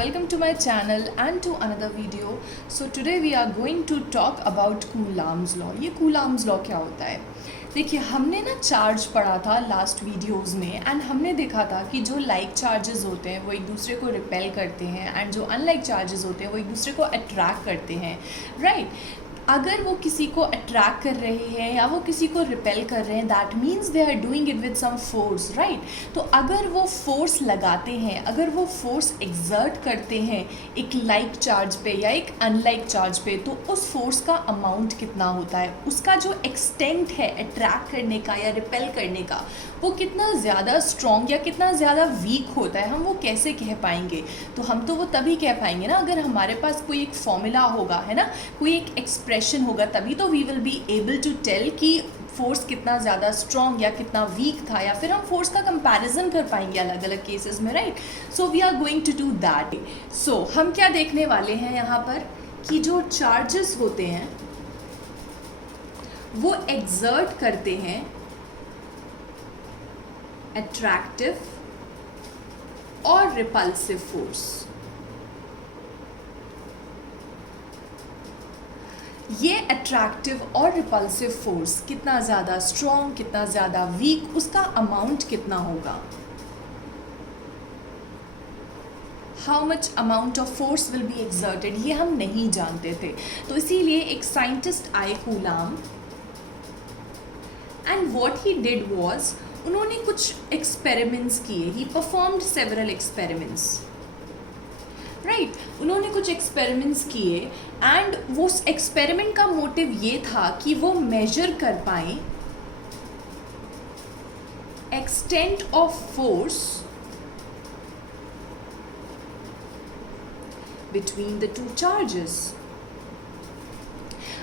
welcome to my channel and to another video. So today we are going to talk about Coulomb's law. ये Coulomb's law क्या होता है? देखिए, हमने ना चार्ज पढ़ा था लास्ट वीडियोस में एंड हमने देखा था कि जो लाइक चार्जेस होते हैं वो एक दूसरे को रिपेल करते हैं एंड जो अनलाइक चार्जेस होते हैं वो एक दूसरे को अट्रैक्ट करते हैं, राइट? अगर वो किसी को अट्रैक्ट कर रहे हैं या वो किसी को रिपेल कर रहे हैं, that means they are doing it with some force, right? तो अगर वो फोर्स लगाते हैं, अगर वो फोर्स एक्सर्ट करते हैं एक लाइक चार्ज पे या एक अनलाइक चार्ज पे, तो उस फोर्स का अमाउंट कितना होता है, उसका जो एक्सटेंट है अट्रैक्ट करने का या रिपेल करने का, वो कितना ज़्यादा स्ट्रॉन्ग या कितना ज़्यादा वीक होता है, हम वो कैसे कह पाएंगे? तो हम तो वो तभी कह पाएंगे ना अगर हमारे पास कोई एक फॉर्मूला होगा, है ना, कोई एक एक्सप्रेशन होगा, तभी तो we will be able to tell कि फोर्स कितना ज़्यादा स्ट्रॉन्ग या कितना वीक था, या फिर हम फोर्स का कंपैरिजन कर पाएंगे अलग अलग केसेस में, right? So we are going to do that. So हम क्या देखने वाले हैं यहाँ पर कि जो चार्जेस होते हैं वो एक्सर्ट करते हैं अट्रैक्टिव और रिपल्सिव फोर्स. ये अट्रैक्टिव और रिपल्सिव फोर्स कितना ज़्यादा स्ट्रॉन्ग, कितना ज़्यादा वीक, उसका अमाउंट कितना होगा, how much amount of force will be exerted, ये हम नहीं जानते थे. तो इसीलिए एक साइंटिस्ट आए coulomb, and what he did was, उन्होंने कुछ एक्सपेरिमेंट्स किए. ही परफॉर्म्ड सेवरल एक्सपेरिमेंट्स, राइट? उन्होंने कुछ एक्सपेरिमेंट्स किए एंड वो एक्सपेरिमेंट का मोटिव ये था कि वो मेजर कर पाए extent of force between the two charges.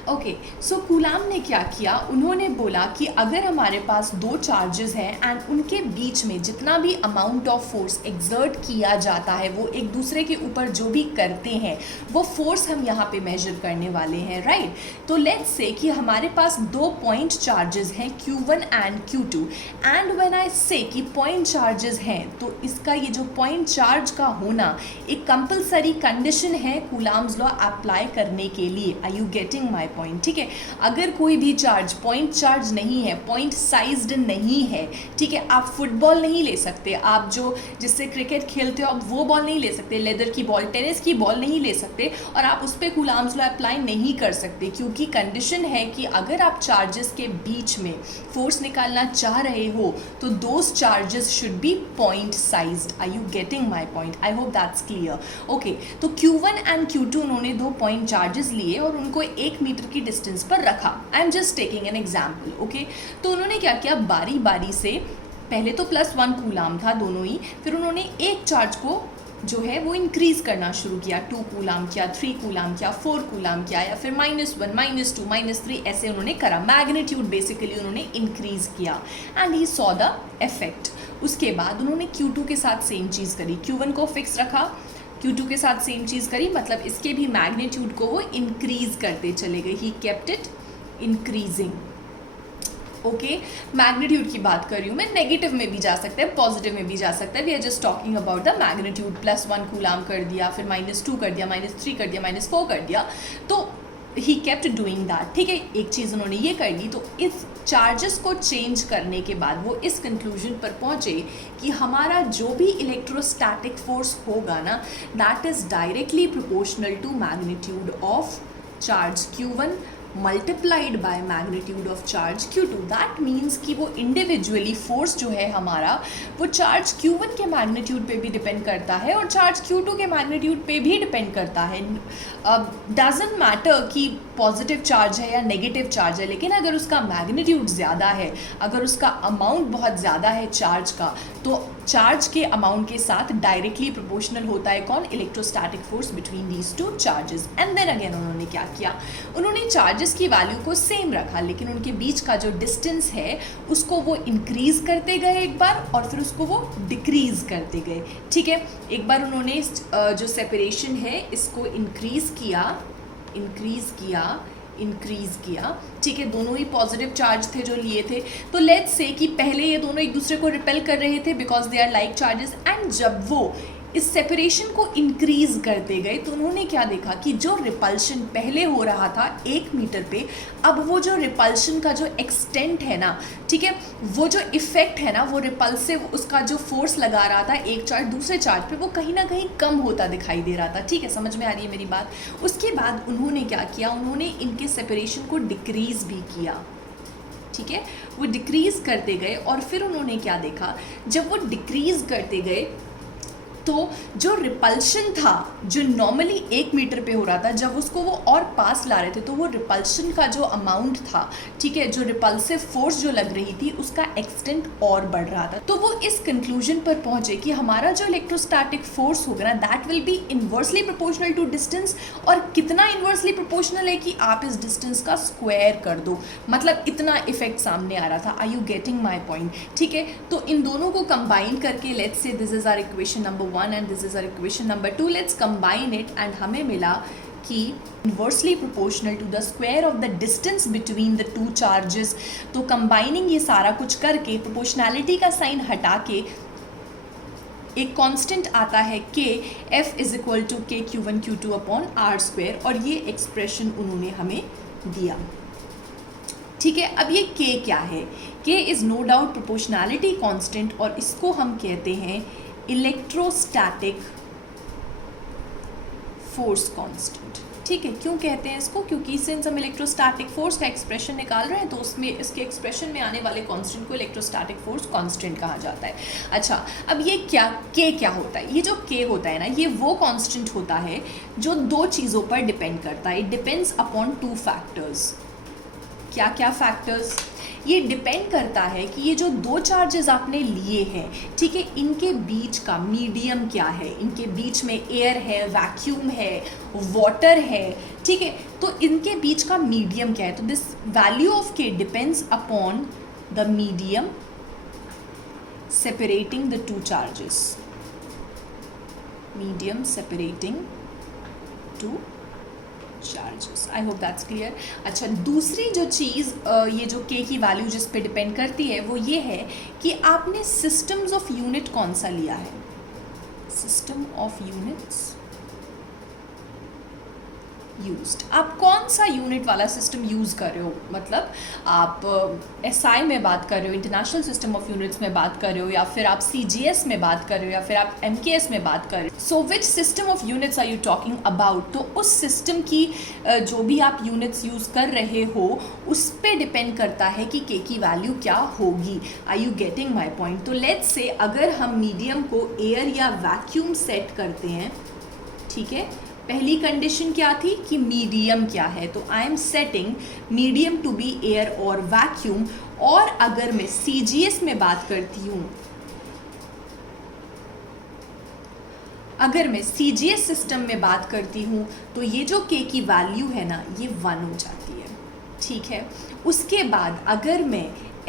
Okay, so coulomb ने क्या किया, उन्होंने बोला कि अगर हमारे पास दो चार्जेस हैं एंड उनके बीच में जितना भी अमाउंट ऑफ फोर्स एक्सर्ट किया जाता है, वो एक दूसरे के ऊपर जो भी करते हैं, वो फोर्स हम यहाँ पे मेजर करने वाले हैं, राइट? तो लेट्स से कि हमारे पास दो पॉइंट चार्जेस हैं Q1 and Q2, and when I से कि पॉइंट चार्जेस हैं, तो इसका ये जो पॉइंट चार्ज का होना एक कंपलसरी कंडीशन है कूलाम्स लॉ अप्लाई करने के लिए. Are you getting my point? ठीक है, अगर कोई भी चार्ज पॉइंट चार्ज नहीं है, पॉइंट साइज्ड नहीं है, ठीक है, आप फुटबॉल नहीं ले सकते, आप जो जिससे क्रिकेट खेलते हो आप वो बॉल नहीं ले सकते, लेदर की बॉल, टेनिस की बॉल नहीं ले सकते, और आप उस पर कूलाम्स लॉ अप्लाई नहीं कर सकते, क्योंकि कंडीशन है कि अगर आप चार्जेस के बीच में फोर्स निकालना चाह रहे हो तो those charges should be point sized. Are you getting my point? I hope that's clear. Okay, तो Q1 एंड Q2 उन्होंने दो पॉइंट चार्जेस लिए और उनको 1 मीटर की डिस्टेंस पर रखा. I am just taking an example. Okay, तो उन्होंने क्या किया, बारी बारी से, पहले तो +1 कूलाम था दोनों ही, फिर उन्होंने एक चार्ज को जो है वो इंक्रीज करना शुरू किया. 2 कूलाम किया, 3 कूलाम किया, 4 कूलाम किया, या फिर -1, -2, -3 ऐसे उन्होंने करा. मैग्नीट्यूड बेसिकली उन्होंने इंक्रीज किया and he saw the effect. उसके बाद उन्होंने Q2 के साथ सेम चीज़ करी, Q1 को फिक्स रखा, Q2 के साथ सेम चीज़ करी, मतलब इसके भी मैग्नीट्यूड को वो इंक्रीज करते चले गए. He kept it increasing. Okay, magnitude की बात कर रही हूँ मैं, नेगेटिव में भी जा सकता है, पॉजिटिव में भी जा सकता है. We are just talking about the magnitude. +1 coulomb कर दिया, फिर -2 कर दिया, -3 कर दिया, -4 कर दिया, तो ही केप्ट डूइंग दैट. ठीक है, एक चीज़ उन्होंने ये कर ली. तो इस चार्जेस को चेंज करने के बाद वो इस कंक्लूजन पर पहुँचे कि हमारा जो भी इलेक्ट्रोस्टैटिक फोर्स होगा ना, that is directly proportional to magnitude of charge Q1 multiplied by magnitude of charge Q2. That means कि वो इंडिविजुअली फोर्स जो है हमारा, वो चार्ज Q1 के मैग्नीट्यूड पे भी डिपेंड करता है और चार्ज Q2 के मैग्नीट्यूड पे भी डिपेंड करता है. डजंट मैटर कि पॉजिटिव चार्ज है या नेगेटिव चार्ज है, लेकिन अगर उसका मैग्नीट्यूड ज़्यादा है, अगर उसका अमाउंट बहुत ज़्यादा है चार्ज का, तो चार्ज के अमाउंट के साथ डायरेक्टली प्रोपोर्शनल होता है कौन, electrostatic force between these two charges. And then again उन्होंने क्या किया, उन्होंने चार्जेस की वैल्यू को सेम रखा, लेकिन उनके बीच का जो डिस्टेंस है उसको वो इंक्रीज करते गए एक बार, और फिर उसको वो डिक्रीज करते गए. ठीक है, एक बार उन्होंने जो सेपरेशन है इसको इंक्रीज किया, ठीक है, दोनों ही पॉजिटिव चार्ज थे जो लिए थे. तो लेट्स से कि पहले ये दोनों एक दूसरे को रिपेल कर रहे थे because they are like charges, and जब वो इस सेपरेशन को इंक्रीज करते गए तो उन्होंने क्या देखा कि जो रिपल्शन पहले हो रहा था 1 मीटर पे, अब वो जो रिपल्शन का जो एक्सटेंट है ना, ठीक है, वो जो इफेक्ट है ना, वो रिपल्सिव उसका जो फोर्स लगा रहा था एक चार्ज दूसरे चार्ज पे, वो कहीं ना कहीं कम होता दिखाई दे रहा था। ठीक है, समझ में आ रही है मेरी बात। उसके बाद उन्होंने क्या किया, उन्होंने इनके सेपरेशन को डिक्रीज भी किया। ठीक है, वो डिक्रीज करते गए और फिर उन्होंने क्या देखा, जब वो डिक्रीज करते गए तो जो रिपल्शन था जो नॉर्मली 1 मीटर पे हो रहा था, जब उसको वो और पास ला रहे थे तो वो रिपल्शन का जो अमाउंट था, ठीक है, जो रिपल्सिव फोर्स जो लग रही थी उसका एक्सटेंट और बढ़ रहा था। तो वो इस कंक्लूजन पर पहुंचे कि हमारा जो इलेक्ट्रोस्टैटिक फोर्स होगा ना, that will be inversely proportional to distance. और कितना इन्वर्सली प्रोपोर्शनल है कि आप इस डिस्टेंस का स्क्वायर कर दो, मतलब इतना इफेक्ट सामने आ रहा था। Are you getting my point? ठीक है, तो इन दोनों को कंबाइन करके let's say this is our equation number 1 and this is our equation number 2. Let's combine it and हमें मिला कि inversely proportional to the square of the distance between the two charges। तो combining ये सारा कुछ करके proportionality का sign हटा के एक कांस्टेंट आता है k, f is equal to k q1 q2 upon r square, और ये एक्सप्रेशन उन्होंने हमें दिया। ठीक है, अब ये k क्या है? k is no doubt proportionality constant और इसको हम कहते हैं इलेक्ट्रोस्टैटिक फोर्स कांस्टेंट। ठीक है, क्यों कहते हैं इसको? क्योंकि सिंस हम इलेक्ट्रोस्टैटिक फोर्स का एक्सप्रेशन निकाल रहे हैं तो उसमें इसके एक्सप्रेशन में आने वाले कांस्टेंट को इलेक्ट्रोस्टैटिक फोर्स कांस्टेंट कहा जाता है। अच्छा, अब ये क्या होता है? ये जो k होता है ना, ये वो कांस्टेंट होता है जो दो चीज़ों पर डिपेंड करता है। It depends upon 2 factors. क्या क्या फैक्टर्स? ये डिपेंड करता है कि ये जो 2 चार्जेस आपने लिए हैं, ठीक है, इनके बीच का मीडियम क्या है। इनके बीच में एयर है, वैक्यूम है, वाटर है, ठीक है, तो इनके बीच का मीडियम क्या है। तो दिस वैल्यू ऑफ के depends upon the medium separating the 2 charges. Medium separating 2 charges. I hope that's clear. अच्छा, दूसरी जो चीज़ ये जो k की वैल्यू जिस पे डिपेंड करती है वो ये है कि आपने सिस्टम्स ऑफ यूनिट कौन सा लिया है। सिस्टम ऑफ यूनिट्स यूज्ड, आप कौन सा यूनिट वाला सिस्टम यूज़ कर रहे हो। मतलब आप SI में बात कर रहे हो, इंटरनेशनल सिस्टम ऑफ यूनिट्स में बात कर रहे हो, या फिर आप CGS में बात कर रहे हो, या फिर आप MKS में बात कर रहे हो। So which system of units are you talking about? तो उस सिस्टम की जो भी आप यूनिट्स यूज़ कर रहे हो उस पर डिपेंड करता है कि k की वैल्यू क्या होगी। Are you getting my point? तो लेट्स से अगर हम मीडियम को एयर या वैक्यूम सेट करते हैं, ठीक है, पहली कंडीशन क्या थी कि मीडियम क्या है, तो I am setting medium to be air और वैक्यूम। और अगर मैं CGS में बात करती हूँ, अगर मैं CGS सिस्टम में बात करती हूँ तो ये जो k की वैल्यू है ना, ये 1 हो जाती है। ठीक है, उसके बाद अगर मैं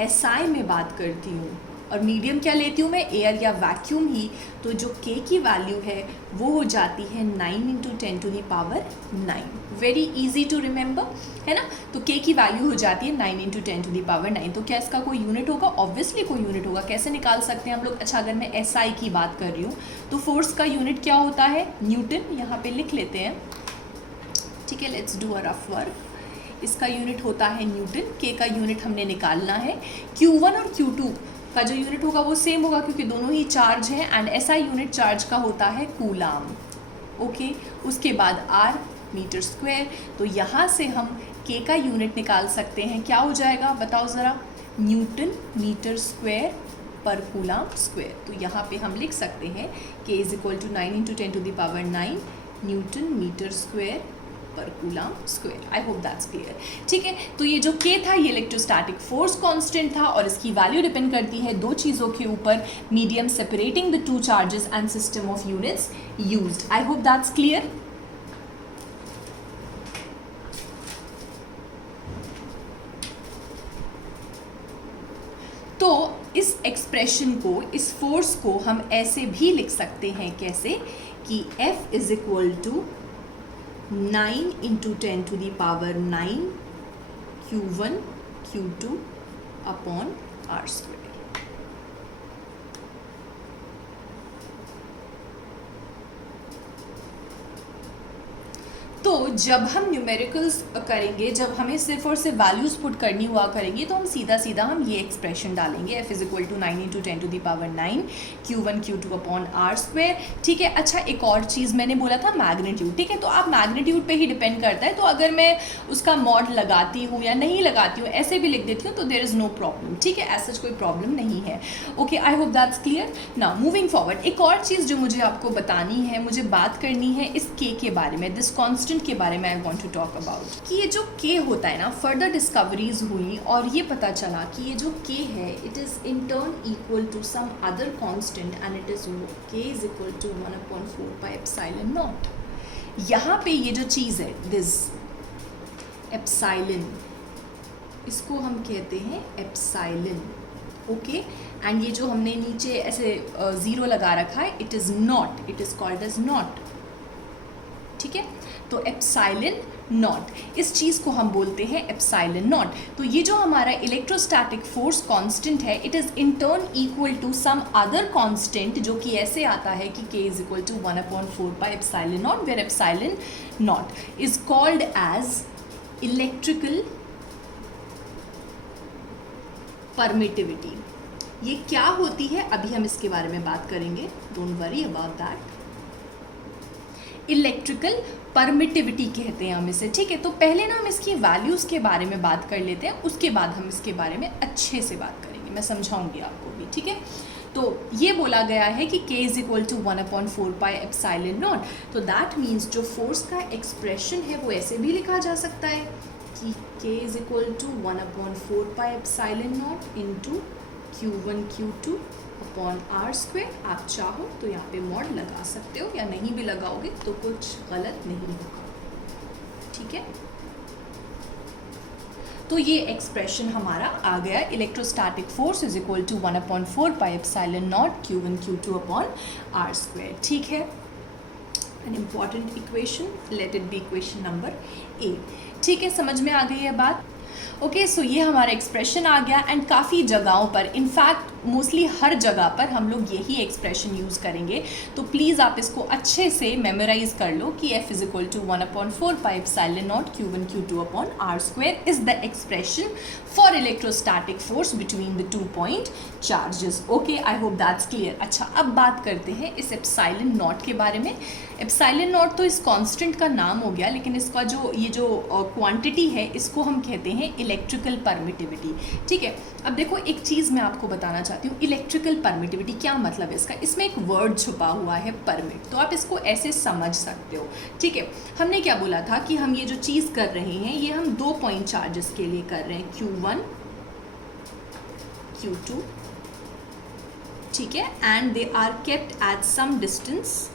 SI में बात करती हूँ और मीडियम क्या लेती हूँ मैं, एयर या वैक्यूम ही, तो जो k की वैल्यू है वो हो जाती है 9 × 10⁹। वेरी इजी टू रिमेंबर, है ना। तो k की वैल्यू हो जाती है 9 × 10⁹। तो क्या इसका कोई यूनिट होगा? ऑब्वियसली कोई यूनिट होगा। कैसे निकाल सकते हैं हम लोग? अच्छा, अगर मैं SI की बात कर रही हूँ तो फोर्स का यूनिट क्या होता है? न्यूटन। यहाँ पे लिख लेते हैं, ठीक है, let's do a rough work. इसका यूनिट होता है न्यूटन। k का यूनिट हमने निकालना है। Q1 और Q2 का जो यूनिट होगा वो सेम होगा क्योंकि दोनों ही चार्ज हैं। एंड SI यूनिट चार्ज का होता है कूलाम। ओके, उसके बाद R मीटर स्क्वायर। तो यहाँ से हम k का यूनिट निकाल सकते हैं। क्या हो जाएगा बताओ ज़रा? न्यूटन मीटर स्क्वायर पर कूलाम स्क्वायर। तो यहाँ पे हम लिख सकते हैं k is equal to 9 × 10⁹ newton metre square पर coulomb square. I hope that's clear. ठीक है, तो ये जो k था ये इलेक्ट्रोस्टैटिक फोर्स कांस्टेंट था और इसकी वैल्यू डिपेंड करती है 2 चीज़ों के ऊपर, medium separating the 2 charges and system of units used. I hope that's clear. तो इस एक्सप्रेशन को, इस फोर्स को हम ऐसे भी लिख सकते हैं, कैसे कि F is equal to 9 × 10⁹ Q1 Q2 upon R²। 9 तो जब हम न्यूमेरिकल्स करेंगे, जब हमें सिर्फ और सिर्फ वैल्यूज़ पुट करनी हुआ करेंगी, तो हम सीधा हम ये एक्सप्रेशन डालेंगे, f = 9 × 10⁹ Q1 Q2 upon r²। ठीक है। अच्छा, एक और चीज़ मैंने बोला था मैग्नीट्यूड। ठीक है, तो आप मैग्नीट्यूड पे ही डिपेंड करता है, तो अगर मैं उसका मॉड लगाती हूँ या नहीं लगाती हूँ, ऐसे भी लिख देती हूँ, तो देयर इज़ नो प्रॉब्लम। ठीक है, ऐसा कोई प्रॉब्लम नहीं है। Okay, I hope that's clear. Now moving forward, एक और चीज़ जो मुझे आपको बतानी है, मुझे बात करनी है इस k के बारे में, दिस कॉन्स्टेंट के बारे में I want to talk about. कि ये जो k होता है ना, फर्दर डिस्कवरीज हुई और ये पता चला कि ये जो k है, it is in turn equal to some other constant and it is k = 1/4πε0। यहाँ पे ये जो चीज़ है, दिस एप्सिलॉन, इसको हम कहते हैं एप्सिलॉन। ओके, एंड ये जो हमने नीचे ऐसे ज़ीरो लगा रखा है, it is naught, it is called as naught. ठीक है, तो एप्सिलॉन नॉट, इस चीज़ को हम बोलते हैं एप्सिलॉन नॉट। तो ये जो हमारा इलेक्ट्रोस्टैटिक फोर्स कांस्टेंट है, it is in turn equal to some other constant, जो कि ऐसे आता है कि k = 1/4πε0, where epsilon naught is called as electrical permittivity. ये क्या होती है, अभी हम इसके बारे में बात करेंगे, don't worry about that. Electrical permittivity कहते हैं हम इसे। ठीक है, तो पहले ना हम इसकी वैल्यूज़ के बारे में बात कर लेते हैं, उसके बाद हम इसके बारे में अच्छे से बात करेंगे, मैं समझाऊंगी आपको भी। ठीक है, तो ये बोला गया है कि k = 1/4πε0, तो दैट मीन्स जो फोर्स का एक्सप्रेशन है वो ऐसे भी लिखा जा सकता है कि k = 1/4πε0 into Q1 Q2 upon r²। आप चाहो तो यहाँ पे मॉड लगा सकते हो, या नहीं भी लगाओगे तो कुछ गलत नहीं होगा। ठीक है, तो ये एक्सप्रेशन हमारा आ गया, electrostatic force = 1/4πε0 Q1 Q2 upon r²। ठीक है, an important equation, late it be equation number 8। ठीक है, समझ में आ गई है बात। ओके, सो ये हमारा एक्सप्रेशन आ गया, एंड काफ़ी जगहों पर, इनफैक्ट मोस्टली हर जगह पर हम लोग यही एक्सप्रेशन यूज़ करेंगे। तो प्लीज़ आप इसको अच्छे से मेमोराइज कर लो कि f = 1/4πε0 Q1 Q2 upon r² is the expression for electrostatic force between the 2 point charges. Okay, I hope that's clear. अच्छा, अब बात करते हैं इस एप्सिलॉन नॉट के बारे में। एप्सिलॉन नॉट तो इस कांस्टेंट का नाम हो गया, लेकिन इसका ये जो क्वांटिटी है, इसको हम कहते हैं इलेक्ट्रिकल परमिटिविटी। ठीक है, अब देखो एक चीज़ मैं आपको बताना चाहती हूँ, इलेक्ट्रिकल परमिटिविटी क्या मतलब है इसका। इसमें एक वर्ड छुपा हुआ है, परमिट, तो आप इसको ऐसे समझ सकते हो। ठीक है, हमने क्या बोला था कि हम ये जो चीज़ कर रहे हैं, ये हम 2 पॉइंट चार्जेस के लिए कर रहे हैं, Q1 Q2। ठीक है, and they are kept at some distance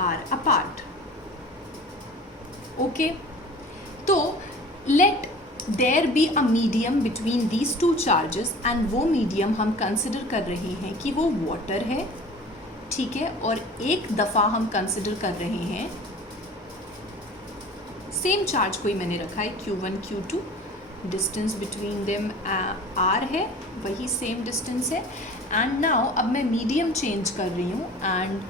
R apart. Okay, तो let there be a medium between these 2 charges, and वो मीडियम हम कंसिडर कर रहे हैं कि वो वाटर है। ठीक है, और एक दफ़ा हम कंसिडर कर रहे हैं सेम चार्ज को ही मैंने रखा है, Q1 Q2, distance between them r है, वही सेम डिस्टेंस है। एंड नाउ अब मैं मीडियम चेंज कर रही हूँ, एंड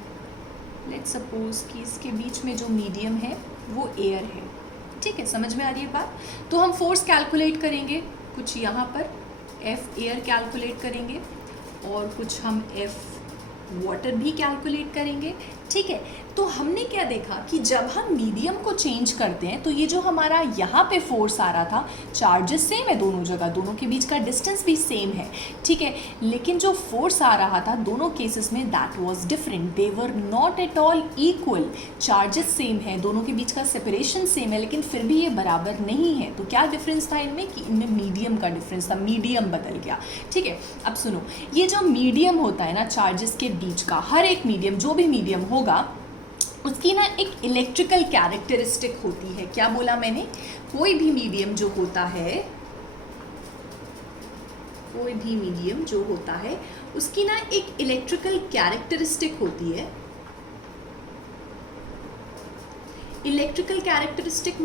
लेट्स सपोज कि इसके बीच में जो मीडियम है वो एयर है। ठीक है, समझ में आ रही है बात। तो हम फोर्स कैलकुलेट करेंगे, कुछ यहाँ पर F एयर कैलकुलेट करेंगे, और कुछ हम F वाटर भी कैलकुलेट करेंगे। ठीक है, तो हमने क्या देखा कि जब हम मीडियम को चेंज करते हैं, तो ये जो हमारा यहाँ पे फोर्स आ रहा था, चार्जेस सेम है दोनों जगह, दोनों के बीच का डिस्टेंस भी सेम है। ठीक है, लेकिन जो फोर्स आ रहा था दोनों केसेस में, that was different, they were not at all equal. Charges same है, दोनों के बीच का सेपरेशन सेम है, लेकिन फिर भी ये बराबर नहीं है। तो क्या डिफरेंस था इनमें, कि इनमें मीडियम का डिफरेंस था, मीडियम बदल गया। ठीक है, अब सुनो, ये जो मीडियम होता है ना चार्जेस के बीच का, हर एक मीडियम, जो भी मीडियम होगा, उसकी ना एक इलेक्ट्रिकल कैरेक्टरिस्टिक होती है। क्या बोला मैंने, कोई भी मीडियम जो होता है, कोई भी मीडियम जो होता है उसकी ना एक इलेक्ट्रिकल कैरेक्टरिस्टिक होती है। इलेक्ट्रिकल कैरेक्टरिस्टिक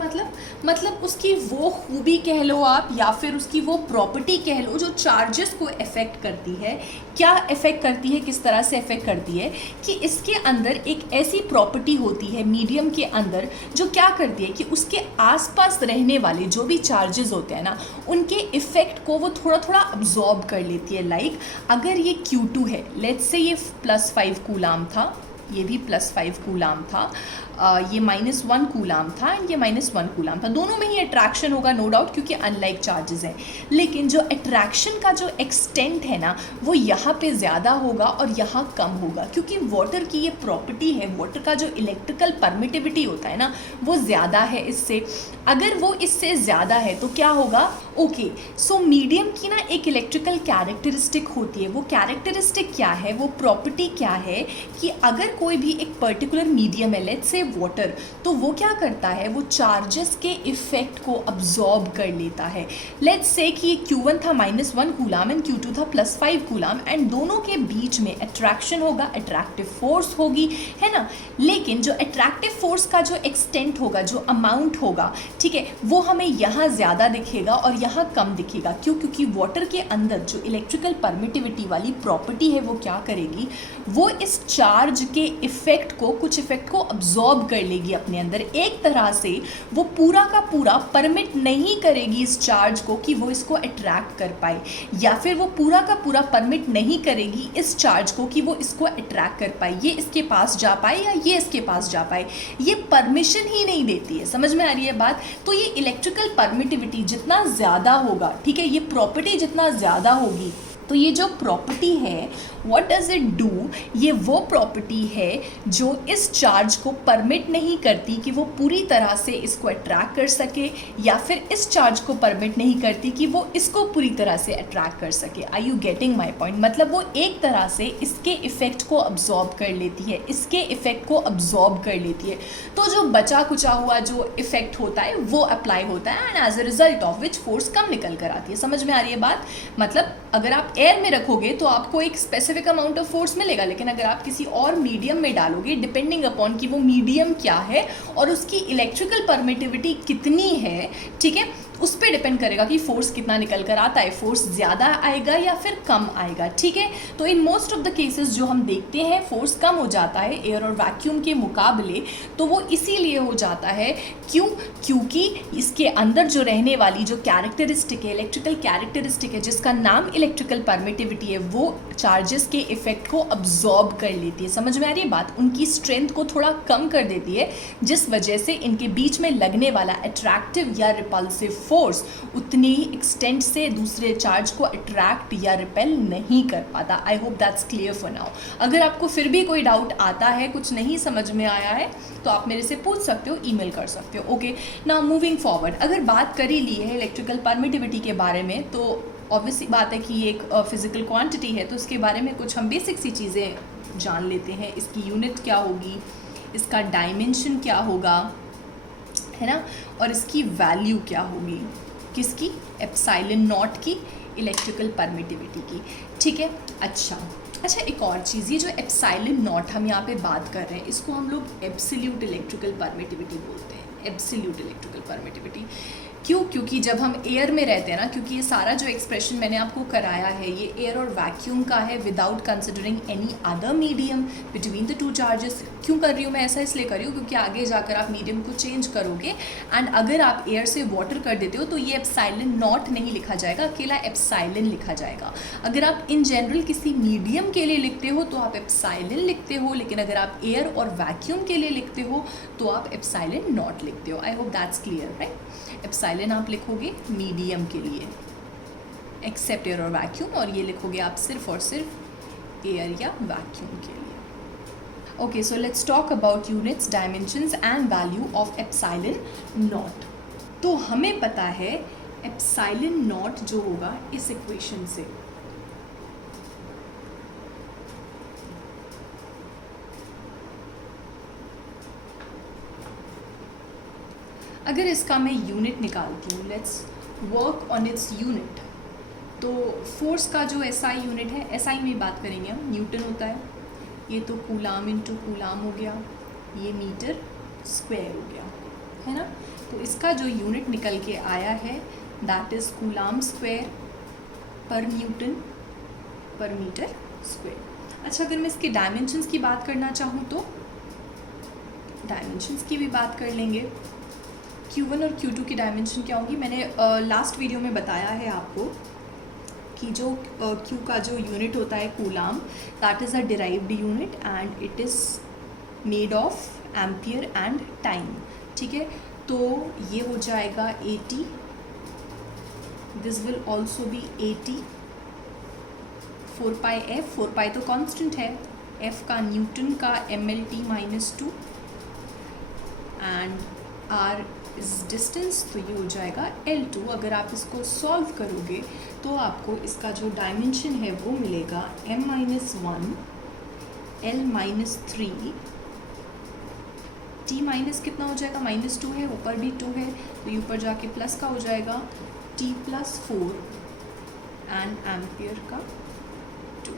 मतलब उसकी वो खूबी कह लो आप, या फिर उसकी वो प्रॉपर्टी कह लो जो चार्जेस को अफेक्ट करती है। क्या अफेक्ट करती है, किस तरह से अफेक्ट करती है कि इसके अंदर एक ऐसी प्रॉपर्टी होती है मीडियम के अंदर जो क्या करती है कि उसके आसपास रहने वाले जो भी चार्जेस होते हैं ना, उनके इफ़ेक्ट को वो थोड़ा थोड़ा अब्जॉर्ब कर लेती है। लाइक अगर ये Q2 है, लेट्स से ये +5 कूलाम था, ये भी +5 कूलाम था, ये -1 कूलाम था एंड ये -1 कूलाम था। दोनों में ही अट्रैक्शन होगा नो डाउट, क्योंकि अनलाइक चार्जेस हैं। लेकिन जो अट्रैक्शन का जो एक्सटेंट है ना, वो यहाँ पे ज़्यादा होगा और यहाँ कम होगा, क्योंकि वाटर की ये प्रॉपर्टी है, वाटर का जो इलेक्ट्रिकल परमिटिविटी होता है ना, वो ज़्यादा है इससे। अगर वो इससे ज़्यादा है तो क्या होगा, ओके सो मीडियम की ना एक इलेक्ट्रिकल कैरेक्टरिस्टिक होती है। वो कैरेक्टरिस्टिक क्या है, वो प्रॉपर्टी क्या है कि अगर कोई भी एक पर्टिकुलर मीडियम है, लेट्स से वाटर, तो वो क्या करता है, वो चार्जेस के इफेक्ट को अब्जॉर्ब कर लेता है। लेट्स से कि Q1 था -1 कूलाम एंड Q2 था +5 कूलाम, एंड दोनों के बीच में अट्रैक्शन होगा, अट्रैक्टिव फोर्स होगी, है ना। लेकिन जो अट्रैक्टिव फोर्स का जो एक्सटेंट होगा, जो अमाउंट होगा, ठीक है, वो हमें यहाँ ज़्यादा दिखेगा और यहाँ कम दिखेगा। क्यों? क्योंकि वाटर के अंदर जो इलेक्ट्रिकल परमिटिविटी वाली प्रॉपर्टी है, वो क्या करेगी, वो इस चार्ज के इफेक्ट को, कुछ इफेक्ट को अब्जॉर्ब कर लेगी अपने अंदर। एक तरह से वो पूरा का पूरा परमिट नहीं करेगी इस चार्ज को कि वो इसको अट्रैक्ट कर पाए, या फिर वो पूरा का पूरा परमिट नहीं करेगी इस चार्ज को कि वो इसको अट्रैक्ट कर पाए, ये इसके पास जा पाए या ये इसके पास जा पाए। ये परमिशन ही नहीं देती है। समझ में आ रही है बात? तो ये इलेक्ट्रिकल परमिटिविटी जितना ज़्यादा होगा, ठीक है, ये प्रॉपर्टी जितना ज़्यादा होगी, तो ये जो प्रॉपर्टी है, व्हाट डज इट डू, ये वो प्रॉपर्टी है जो इस चार्ज को परमिट नहीं करती कि वो पूरी तरह से इसको अट्रैक्ट कर सके, या फिर इस चार्ज को परमिट नहीं करती कि वो इसको पूरी तरह से अट्रैक्ट कर सके। Are you getting my point? मतलब वो एक तरह से इसके इफेक्ट को अब्जॉर्ब कर लेती है, इसके इफेक्ट को अब्जॉर्ब कर लेती है। तो जो बचा कुचा हुआ जो इफेक्ट होता है वो अप्लाई होता है, and as a result of which force come निकल कर आती है। समझ में आ रही है बात? मतलब अगर आप एयर में रखोगे तो आपको एक स्पेसिफिक अमाउंट ऑफ फोर्स मिलेगा, लेकिन अगर आप किसी और मीडियम में डालोगे, डिपेंडिंग अपॉन कि वो मीडियम क्या है और उसकी इलेक्ट्रिकल परमिटिविटी कितनी है, ठीक है, उस पर डिपेंड करेगा कि फोर्स कितना निकल कर आता है, फोर्स ज़्यादा आएगा या फिर कम आएगा, ठीक है। तो in most of the cases जो हम देखते हैं फोर्स कम हो जाता है एयर और वैक्यूम के मुकाबले, तो वो इसीलिए हो जाता है क्यों? क्योंकि इसके अंदर जो रहने वाली जो कैरेक्टरिस्टिक है, इलेक्ट्रिकल कैरेक्टरिस्टिक है, जिसका नाम इलेक्ट्रिकल परमिटिविटी है, वो चार्जेस के इफेक्ट को अब्जॉर्ब कर लेती है। समझ में आ रही है बात? उनकी स्ट्रेंथ को थोड़ा कम कर देती है, जिस वजह से इनके बीच में लगने वाला अट्रैक्टिव या रिपल्सिव फोर्स उतनी ही एक्सटेंट से दूसरे चार्ज को अट्रैक्ट या रिपेल नहीं कर पाता। आई hope that's clear for now. अगर आपको फिर भी कोई डाउट आता है, कुछ नहीं समझ में आया है, तो आप मेरे से पूछ सकते हो, ईमेल कर सकते हो। ओके, नाउ मूविंग फॉरवर्ड, अगर बात कर ही ली है इलेक्ट्रिकल परमिटिविटी के बारे में, तो ऑब्वियसली बात है कि ये एक फिजिकल क्वांटिटी है, तो इसके बारे में कुछ हम बेसिक सी चीज़ें जान लेते हैं। इसकी यूनिट क्या होगी, इसका डायमेंशन क्या होगा, है ना, और इसकी वैल्यू क्या होगी, किसकी, एप्सिलॉन नॉट की, इलेक्ट्रिकल परमिटिविटी की, ठीक है। अच्छा एक और चीज़, ये जो एप्सिलॉन नॉट हम यहाँ पे बात कर रहे हैं, इसको हम लोग एब्सोल्यूट इलेक्ट्रिकल परमिटिविटी बोलते हैं। एब्सोल्यूट इलेक्ट्रिकल परमिटिविटी क्यों? क्योंकि जब हम एयर में रहते हैं ना, क्योंकि ये सारा जो एक्सप्रेशन मैंने आपको कराया है, ये एयर और वैक्यूम का है, without considering any other medium between the two charges. क्यों कर रही हूँ मैं ऐसा? इसलिए कर रही हूँ क्योंकि आगे जाकर आप मीडियम को चेंज करोगे, एंड अगर आप एयर से वाटर कर देते हो तो ये एप्सिलॉन नॉट नहीं लिखा जाएगा, अकेला एप्सिलॉन लिखा जाएगा। अगर आप इन जनरल किसी मीडियम के लिए लिखते हो तो आप एप्सिलॉन लिखते हो, लेकिन अगर आप एयर और वैक्यूम के लिए लिखते हो तो आप एप्सिलॉन नॉट लिखते हो। आई hope that's clear, right. Epsilon आप लिखोगे मीडियम के लिए, एक्सेप्ट एयर और वैक्यूम, और ये लिखोगे आप सिर्फ और सिर्फ एयर या वैक्यूम के लिए। Okay, so let's talk about units, dimensions and value of epsilon not. तो हमें पता है एप्सिलॉन नॉट जो होगा इस इक्वेशन से, अगर इसका मैं यूनिट निकालती हूँ, let's work on its unit, तो फोर्स का जो एसआई यूनिट है, एसआई में बात करेंगे हम, न्यूटन होता है। ये तो कूलाम इंटू कूलाम हो गया, ये मीटर स्क्वायर हो गया, है ना। तो इसका जो यूनिट निकल के आया है दैट इज़ कूलाम स्क्वायर पर न्यूटन पर मीटर स्क्वायर। अच्छा, अगर मैं इसके डायमेंशंस की बात करना चाहूँ तो डायमेंशंस की भी बात कर लेंगे। Q1 और Q2 की डायमेंशन क्या होगी, मैंने लास्ट वीडियो में बताया है आपको कि जो Q का जो यूनिट होता है coulomb, that is a derived unit and it is made of ampere and time, ठीक है। तो ये हो जाएगा 80, this will also be 80, 4 pi f, 4 पाई तो कांस्टेंट है, f का न्यूटन का mLT-2 and r is distance, तो ये हो जाएगा L2। अगर आप इसको सॉल्व करोगे तो आपको इसका जो डायमेंशन है वो मिलेगा m-1 L-3 t माइनस कितना हो जाएगा, -2 है, ऊपर भी 2 है तो ये ऊपर जाके प्लस का हो जाएगा t+4 एंड एम्पियर का 2,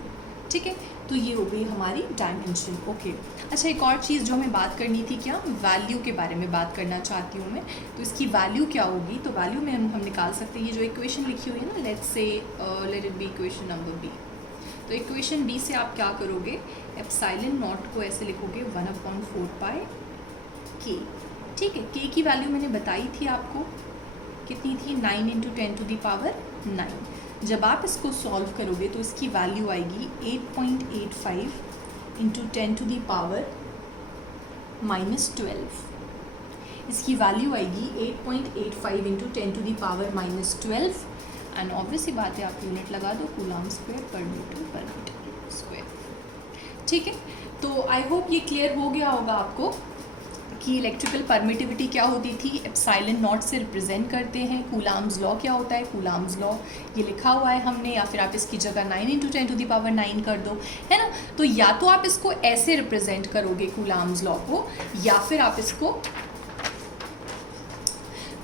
ठीक है। तो ये हो गई हमारी डायमेंशन, ओके। अच्छा, एक और चीज़ जो हमें बात करनी थी, क्या वैल्यू के बारे में बात करना चाहती हूँ मैं। तो इसकी वैल्यू क्या होगी, तो वैल्यू में हम निकाल सकते हैं ये जो इक्वेशन लिखी हुई है ना, let it be equation number B. तो इक्वेशन बी से आप क्या करोगे, एप्सिलॉन नॉट को ऐसे लिखोगे 1/4 पाई के, ठीक है। के की वैल्यू मैंने बताई थी आपको, कितनी थी, 9 × 10⁹। जब आप इसको सॉल्व करोगे तो इसकी वैल्यू आएगी 8.85 × 10⁻12। इसकी वैल्यू आएगी 8.85 × 10⁻12 एंड ऑब्वियसली बात है आप यूनिट लगा दो, कूलाम स्क्वायर पर न्यूटन पर मीटर स्क्वायर, ठीक है। तो आई होप ये क्लियर हो गया होगा आपको कि इलेक्ट्रिकल परमिटिविटी क्या होती थी, एप्सिलॉन नॉट से रिप्रेजेंट करते हैं। कूलाम्स लॉ क्या होता है, कूलाम्स लॉ ये लिखा हुआ है हमने, या फिर आप इसकी जगह 9 × 10⁹ कर दो, है ना। तो या तो आप इसको ऐसे रिप्रेजेंट करोगे कूलाम्स लॉ को, या फिर आप इसको,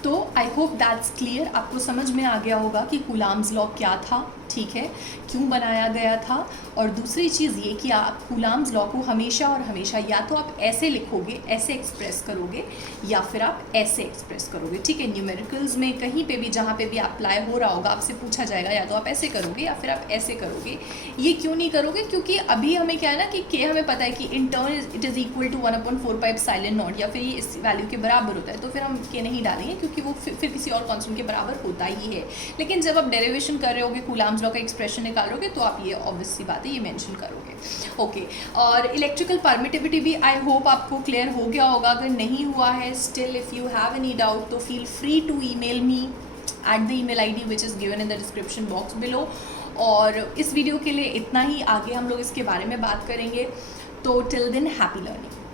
तो आई होप दैट्स क्लियर, आपको समझ में आ गया होगा कि कूलाम्स लॉ क्या था, ठीक है, क्यों बनाया गया था। और दूसरी चीज़ ये कि आप कूलाम्स लॉ को हमेशा और हमेशा या तो आप ऐसे लिखोगे, ऐसे एक्सप्रेस करोगे, या फिर आप ऐसे एक्सप्रेस करोगे, ठीक है। न्यूमेरिकल्स में कहीं पे भी जहाँ पे भी अप्लाई हो रहा होगा आपसे पूछा जाएगा या तो आप ऐसे करोगे या फिर आप ऐसे करोगे। ये क्यों नहीं करोगे, क्योंकि अभी हमें क्या है ना कि के हमें पता है कि in turn it is equal to 1/4 pi epsilon naught, या फिर ये इस वैल्यू के बराबर होता है, तो फिर हम के नहीं डालेंगे क्योंकि वो फिर किसी और कॉन्स्टेंट के बराबर होता ही है। लेकिन जब आप डेरिवेशन कर रहे होगे, कूलाम्स लॉ का एक्सप्रेशन निकालोगे, तो आप ये ऑब्वियस सी बात है ये मेंशन करोगे, ओके। और इलेक्ट्रिकल परमिटिविटी भी आई होप आपको क्लियर हो गया होगा। अगर नहीं हुआ है still, if you have any doubt तो feel free to email me at the email ID which is given in the description box below. और इस वीडियो के लिए इतना ही, आगे हम लोग इसके बारे में बात करेंगे। तो टिल देन हैप्पी लर्निंग।